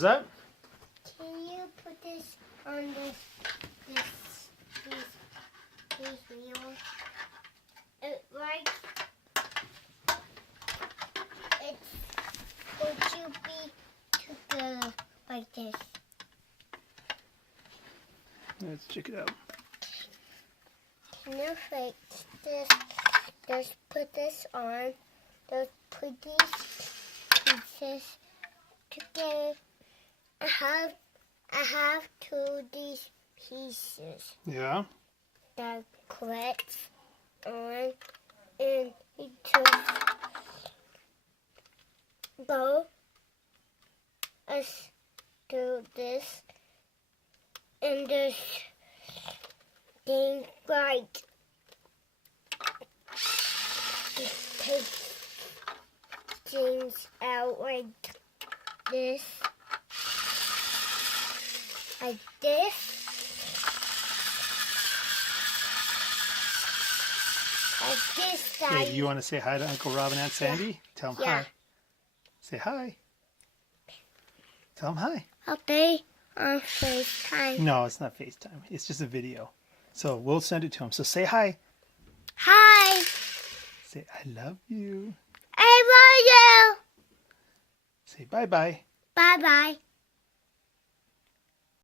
that? Can you put this on these wheels? It's going to be together like this. Let's check it out. Can you fix this? Just put this on. Just put these pieces together. I have two these pieces Yeah. that clips on, and you just go us do this and this thing right. Just take things out like this. Like this. Like this side. Hey, do you want to say hi to Uncle Rob and Aunt Sandy? Tell them hi. Say hi. Tell them hi. Are they on FaceTime? No, it's not FaceTime. It's just a video. So we'll send it to them. So say hi. Hi. Say I love you. I love you. Say bye-bye. Bye-bye.